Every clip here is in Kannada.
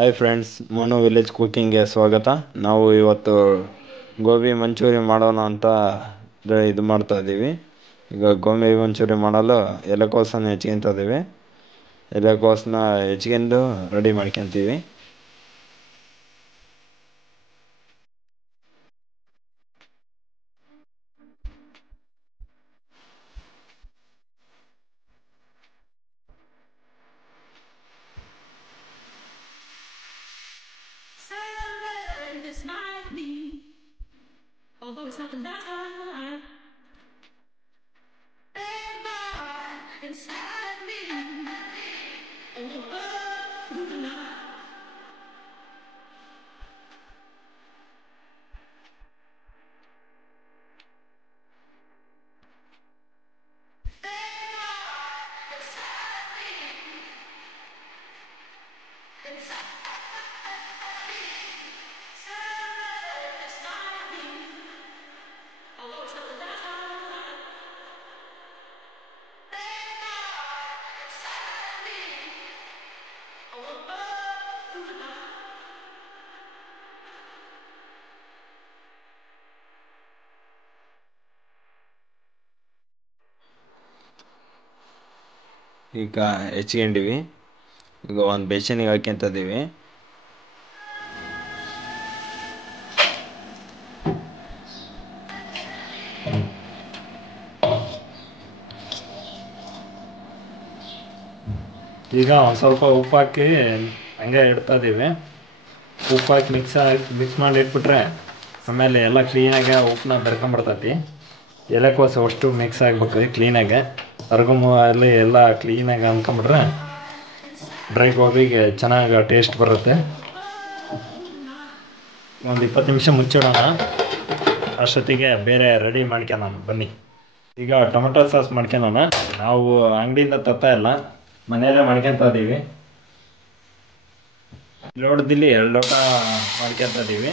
ಹಾಯ್ ಫ್ರೆಂಡ್ಸ್, ಮನು ವಿಲೇಜ್ ಕುಕಿಂಗ್ಗೆ ಸ್ವಾಗತ. ನಾವು ಇವತ್ತು ಗೋಬಿ ಮಂಚೂರಿ ಮಾಡೋಣ ಅಂತ ಇದು ಮಾಡ್ತಾ ಇದ್ದೀವಿ. ಈಗ ಗೋಬಿ ಮಂಚೂರಿ ಮಾಡಲು ಎಲೆಕೋಸನ್ನು ಹೆಚ್ಕೊತಾ ಇದ್ದೀವಿ. ಎಲೆಕೋಸನ್ನ ಹೆಚ್ಕೊಂಡು ರೆಡಿ ಮಾಡ್ಕೊತೀವಿ. ಈಗ ಹೆಚ್ಕೊಂಡಿವಿ. ಈಗ ಒಂದು ಬೇಸನಿಗೆ ಹಾಕ್ಯಂತ ಇದ್ದೀವಿ. ಈಗ ಒಂದು ಸ್ವಲ್ಪ ಉಪ್ಪು ಹಾಕಿ ಹಂಗೆ ಇಡ್ತಾ ಇದ್ದೀವಿ. ಉಪ್ಪು ಹಾಕಿ ಮಿಕ್ಸ್ ಮಾಡಿ ಇಟ್ಬಿಟ್ರೆ ಆಮೇಲೆ ಎಲ್ಲ ಕ್ಲೀನಾಗಿ ಉಪ್ಪನ್ನ ಬೆರ್ಕೊಂಬಿಡ್ತೈತಿ. ಎಲೆಕೋಸು ಅಷ್ಟು ಮಿಕ್ಸ್ ಆಗ್ಬೇಕು ಕ್ಲೀನಾಗೆ. ಅರ್ಗಮು ಅಲ್ಲಿ ಎಲ್ಲ ಕ್ಲೀನಾಗಿ ಅಂದ್ಕೊಂಬಿಟ್ರೆ ಡ್ರೈ ಗೋಬಿಗೆ ಚೆನ್ನಾಗಿ ಟೇಸ್ಟ್ ಬರುತ್ತೆ. ಒಂದು 20 ನಿಮಿಷ ಮುಚ್ಚಿಡೋಣ. ಅಷ್ಟೊತ್ತಿಗೆ ಬೇರೆ ರೆಡಿ ಮಾಡ್ಕೊಳ್ಳೋಣ ಬನ್ನಿ. ಈಗ ಟೊಮೆಟೊ ಸಾಸ್ ಮಾಡ್ಕೊಳ್ಳೋಣ. ನಾವು ಅಂಗಡಿಯಿಂದ ತರ್ತಾ ಇಲ್ಲ, ಮನೆಯಲ್ಲೇ ಮಾಡ್ಕೊತಾ ಇದ್ದೀವಿ. ಲೋಟದಲ್ಲಿ 2 ಲೋಟ ಮಾಡ್ಕೊತಾ ಇದ್ದೀವಿ.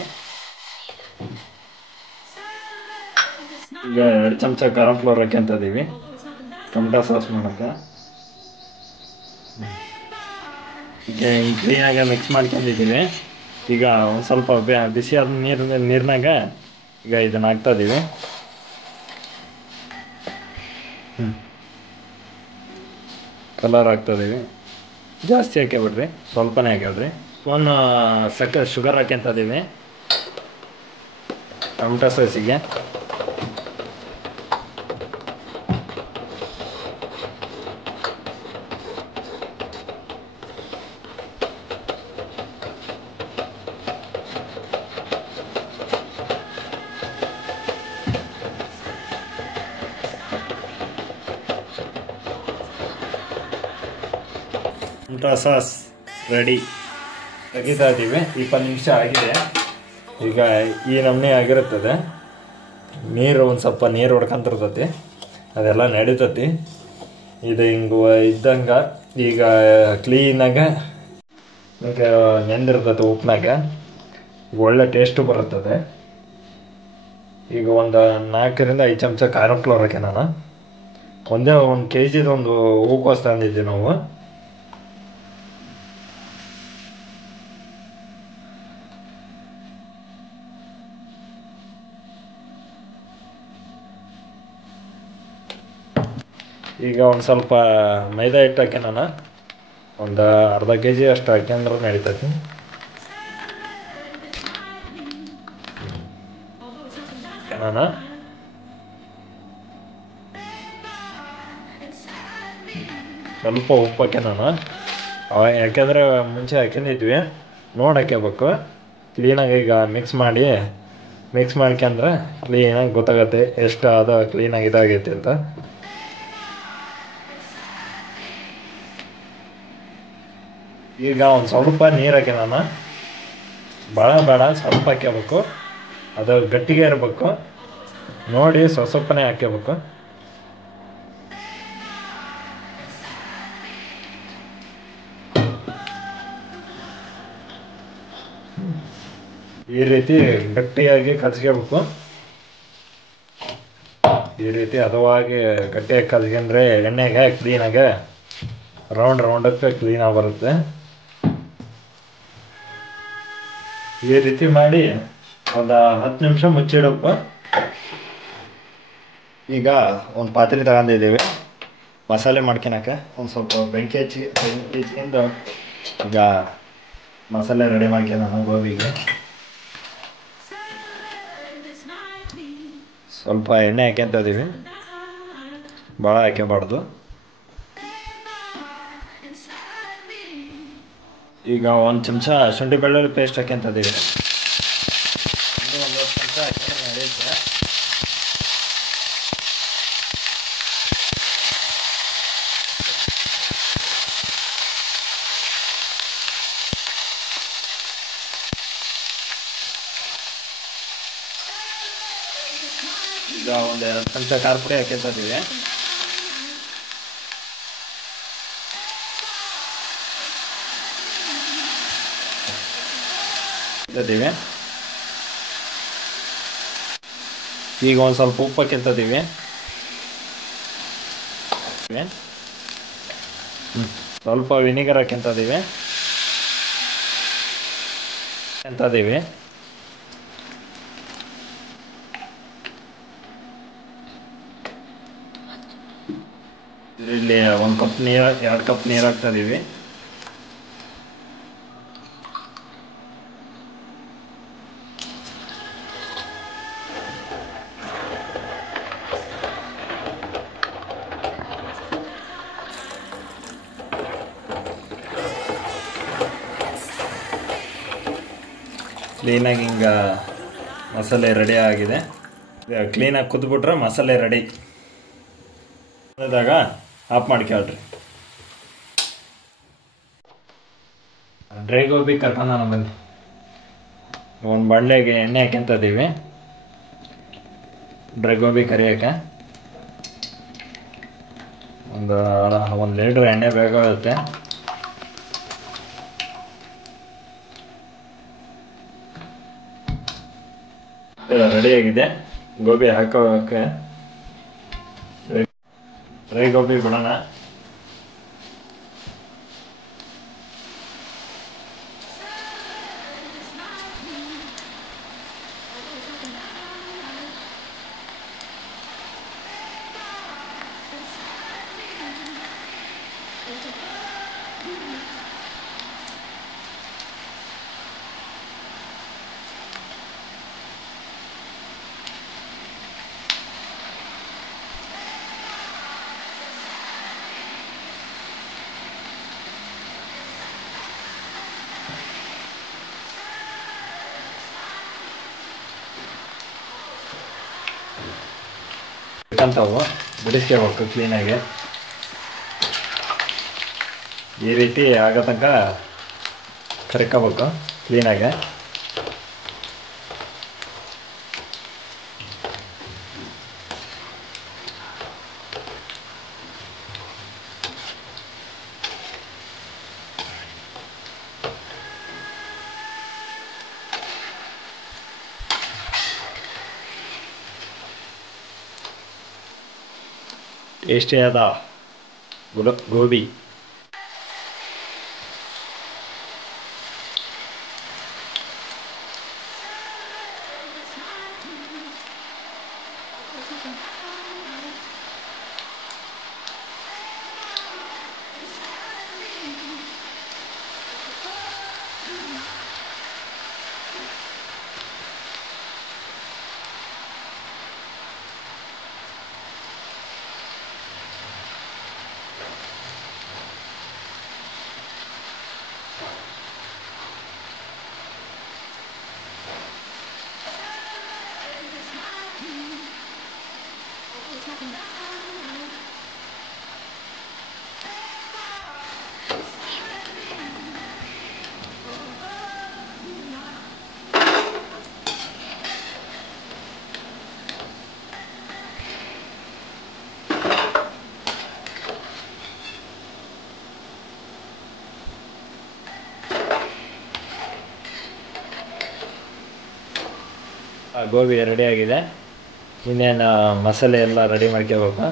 ಈಗ 2 ಚಮಚ ಗರಂ ಫ್ಲೋರ್ ಹಾಕ್ಯಂತ ಇದ್ದೀವಿ ಟೊಮೆಟೊ ಸಾಸ್ ಮಾಡೋಕ್ಕೆ. ಈಗ ಕ್ಲೀನಾಗಿ ಮಿಕ್ಸ್ ಮಾಡ್ಕೊಂಡಿದ್ದೀವಿ. ಈಗ ಒಂದು ಸ್ವಲ್ಪ ಬಿಸಿಯಾದ ನೀರಿನಾಗ ಈಗ ಇದನ್ನು ಹಾಕ್ತಾ ಇದ್ದೀವಿ. ಕಲರ್ ಹಾಕ್ತಾಯಿದ್ದೀವಿ. ಜಾಸ್ತಿ ಹಾಕ್ಯಾಬಿಡ್ರಿ, ಸ್ವಲ್ಪನೇ ಹಾಕ್ಯಾಡ್ರಿ. ಒಂದು ಶುಗರ್ ಹಾಕ್ಯಂತ ಇದ್ದೀವಿ ಟೊಮೆಟೊ ಸಾಸಿಗೆ. Tomato sauce ready. ತೆಗಿತಾ ಇದ್ದೀವಿ. 20 ನಿಮಿಷ ಆಗಿದೆ. ಈಗ ಈ ನಮೂನೆ ಆಗಿರುತ್ತದೆ. ನೀರು ಒಂದು ಸ್ವಲ್ಪ ನೀರು ಹೊಡ್ಕೊಂತಿರ್ತೈತಿ, ಅದೆಲ್ಲ ನಡೀತೈತಿ. ಇದು ಹಿಂಗೆ ಇದ್ದಂಗೆ ಈಗ ಕ್ಲೀನಾಗ ಈಗ ನೆಂದಿರ್ತೈತೆ ಉಪ್ಪಿನಾಗ. ಒಳ್ಳೆ ಟೇಸ್ಟು ಬರುತ್ತದೆ. ಈಗ ಒಂದು 4ರಿಂದ 5 ಚಮಚ ಖಾರ ಫ್ಲೋರ್ ಹಾಕಿ ನಾನು ಒಂದೇ 1 kg ಒಂದು ಹೂಕೋಸು ತಂದಿದ್ದೀವಿ ನಾವು. ಈಗ ಒಂದು ಸ್ವಲ್ಪ ಮೈದಾ ಹಿಟ್ಟು ಹಾಕಿ ನಾನು ಒಂದು ಅರ್ಧ kg ಅಷ್ಟು ಹಾಕ್ಯಂದ್ರೆ ನಡೀತೈತಿ. ನಾನು ಸ್ವಲ್ಪ ಉಪ್ಪು ಹಾಕಿ ನಾನು ಯಾಕೆಂದರೆ ಮುಂಚೆ ಹಾಕೊಂಡಿದ್ವಿ, ನೋಡಿ ಹಾಕ್ಯಬೇಕು. ಕ್ಲೀನಾಗಿ ಈಗ ಮಿಕ್ಸ್ ಮಾಡ್ಕೊಂಡ್ರೆ ಕ್ಲೀನಾಗಿ ಗೊತ್ತಾಗತ್ತೆ ಎಷ್ಟು ಅದು ಕ್ಲೀನಾಗಿ ಇದಾಗೈತೆ ಅಂತ. ಈಗ ಒಂದು ಸ್ವಲ್ಪ ನೀರು ಹಾಕಿ ನಾನು ಭಾಳ ಬೇಡ, ಸ್ವಲ್ಪ ಹಾಕ್ಯಬೇಕು. ಅದು ಗಟ್ಟಿಗೆ ಇರಬೇಕು ನೋಡಿ, ಸ್ವಲ್ಪನೇ ಹಾಕ್ಯಬೇಕು. ಈ ರೀತಿ ಗಟ್ಟಿಯಾಗಿ ಕಲಿಸ್ಕೋಬೇಕು. ಈ ರೀತಿ ಹದವಾಗಿ ಗಟ್ಟಿಯಾಗಿ ಕಲಿಸ್ಕೊಂಡ್ರೆ ಎಣ್ಣೆಗೆ ಕ್ಲೀನಾಗೆ ರೌಂಡಕ್ಕೆ ಕ್ಲೀನಾಗಿ ಬರುತ್ತೆ. ಈ ರೀತಿ ಮಾಡಿ ಒಂದು 10 ನಿಮಿಷ ಮುಚ್ಚಿಡಪ್ಪ. ಈಗ ಒಂದು ಪಾತ್ರೆ ತಗೊಂಡಿದ್ದೀವಿ ಮಸಾಲೆ ಮಾಡ್ಕೊಳಕ್ಕೆ. ಒಂದು ಸ್ವಲ್ಪ ಬೆಂಕಿ ಹಚ್ಚಿಂದ ಈಗ ಮಸಾಲೆ ರೆಡಿ ಮಾಡ್ಕೊಳ್ಳೋಣ. ಗೋಬಿಗೆ ಸ್ವಲ್ಪ ಎಣ್ಣೆ ಹಾಕ್ಯಂತ ಇದೀವಿ, ಭಾಳ ಹಾಕ್ಯಬಾರ್ದು. ಈಗ 1 ಚಮಚ ಶುಂಠಿ ಬೆಳ್ಳುಳ್ಳಿ ಪೇಸ್ಟ್ ಹಾಕ್ಯಂತ ಇದೀವಿ. ಇನ್ನೂ 1 ಚಮಚ ಹಾಕಿ ನಡೆಯುತ್ತೆ. ಈಗ 1 ಚಮಚ ಖಾರ ಪುಡಿ ಹಾಕ್ಯಂತ ಇದೀವಿ. ಈಗ ಒಂದು ಸ್ವಲ್ಪ ಉಪ್ಪು ಹಾಕ್ಯಂತಿದ್ದೀವಿ. ಸ್ವಲ್ಪ ವಿನಿಗರ್ ಹಾಕ್ಯಂತಿದ್ದೀವಿ. ಇಲ್ಲಿ 1 ಕಪ್ ನೀರು 2 ಕಪ್ ನೀರು ಹಾಕ್ತಾ ಇದೀವಿ. ಕ್ಲೀನಾಗಿ ಹಿಂಗೆ ಮಸಾಲೆ ರೆಡಿ ಆಗಿದೆ. ಕ್ಲೀನಾಗಿ ಕುದ್ಬಿಟ್ರೆ ಮಸಾಲೆ ರೆಡಿ ಆದಾಗ ಆಫ್ ಮಾಡ್ಕೊಳ್ರಿ. ಡ್ರೈ ಗೋಬಿ ಕರ್ಕೊಂಡು ನಾನು ಬಂದು ಒಂದು ಬಾಣಲೆಗೆ ಎಣ್ಣೆ ಹಾಕ್ಯಂತ ಇದೀವಿ. ಡ್ರೈ ಗೋಬಿ ಕರಿಯೋಕೆ ಒಂದು 1 ಲೀಟ್ರ್ ಎಣ್ಣೆ ಬೇಕಾಗುತ್ತೆ. ರೆಡಿಯಾಗಿದೆ. ಗೋಬಿ ಹಾಕೋಕೆ ಡ್ರೈ ಗೋಬಿ ಬಿಡೋಣ. ಅಂತವು ಬಿಡಿಸ್ಕೋಬೇಕು ಕ್ಲೀನಾಗಿ. ಈ ರೀತಿ ಆಗೋ ತನಕ ಕರ್ಕೋಬೇಕು ಕ್ಲೀನಾಗಿ. ಟೇಸ್ಟಿಯಾದ ಗೋಬಿ. ಗೋಬಿ ರೆಡಿಯಾಗಿದೆ. ಇನ್ನೇನು ಮಸಾಲೆ ಎಲ್ಲ ರೆಡಿ ಮಾಡ್ಕೋಬೇಕು.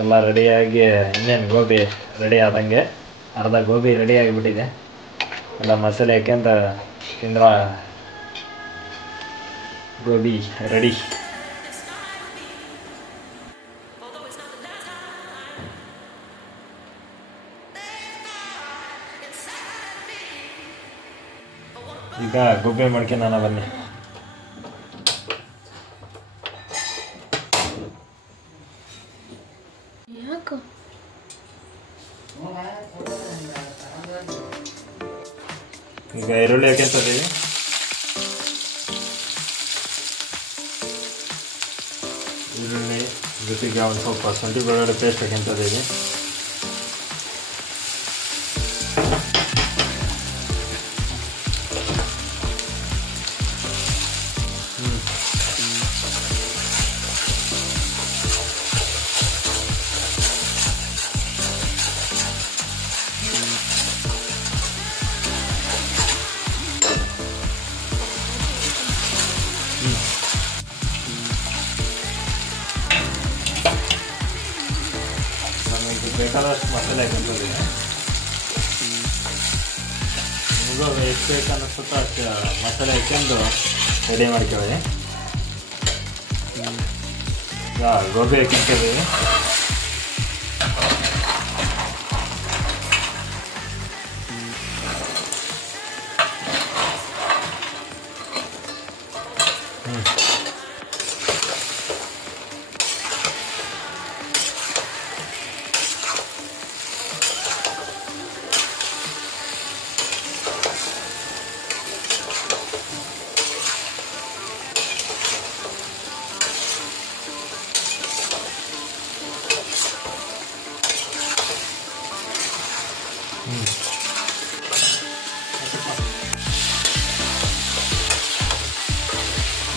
ಎಲ್ಲ ರೆಡಿಯಾಗಿ ಇನ್ನೇನು ಗೋಬಿ ರೆಡಿ ಆದಂಗೆ. ಅರ್ಧ ಗೋಬಿ ರೆಡಿ ಆಗಿಬಿಟ್ಟಿದೆ. ಎಲ್ಲ ಮಸಾಲೆ ಹಾಕ್ಯಂತ ತಿಂದ್ರ ಗೋಬಿ ರೆಡಿ. ಈಗ ಗೋಬಿ ಮಾಡ್ಕೊಂಡು ಬನ್ನಿ. ಈಗ ಈರುಳ್ಳಿ ಹಾಕ್ಯಂತಿದ್ದೀವಿ. ಈರುಳ್ಳಿ ಜೊತೆಗೆ ಒಂದು ಸ್ವಲ್ಪ ಶುಂಠಿ ಬೆಳ್ಳುಳ್ಳಿ ಪೇಸ್ಟ್ ಹಾಕ್ಯಂತಿದ್ದೀವಿ. ನಮಗೆ ಬೇಕಾದಷ್ಟು ಮಸಾಲೆ ಹಾಕಿದ್ದೀವಿ. ನಿಮಗೂ ಎಷ್ಟು ಬೇಕು ಅನ್ನಿಸುತ್ತೋ ಅಷ್ಟು ಮಸಾಲೆ ಹಾಕ್ಕೊಂಡು ರೆಡಿ ಮಾಡ್ಕೊಳ್ಳಿ. ಈಗ ಗೋಬಿ ಹಾಕ್ಕೊಂತೀವಿ.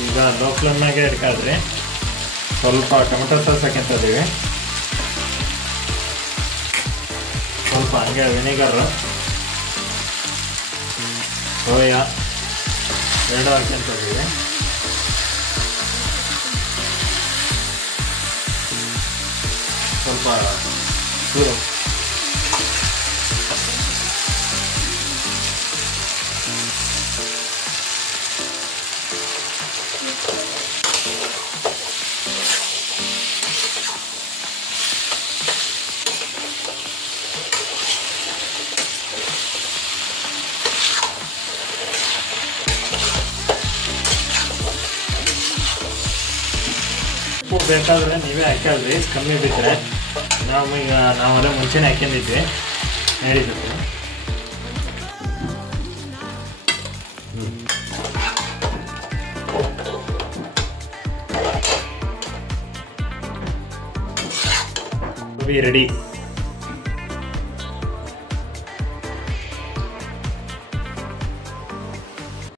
ಈಗ ಲೋ ಫ್ಲೇಮ್ನಾಗೆ ಇಟ್ಕೊಳ್ರಿ. ಸ್ವಲ್ಪ ಟೊಮೆಟೊ ಸಾಸ್ ಹಾಕ್ಯಂತಿದ್ದೀವಿ. ಸ್ವಲ್ಪ ಹಂಗೆ ವಿನೆಗರು, ಸೋಯಾ ಎರಡು ಹಾಕ್ಯಂತಿದ್ದೀವಿ. ಸ್ವಲ್ಪ ಉಪ್ಪು ಬೇಕಾದರೆ ನೀವೇ ಹಾಕ್ಯಾಳ್ರಿ, ಕಮ್ಮಿ ಬಿದ್ದರೆ. ನಾವದೇ ಮುಂಚೆನೇ ಹಾಕ್ಯಂದಿದ್ವಿ, ಹೇಳಿದ್ವಿ. ರೆಡಿ.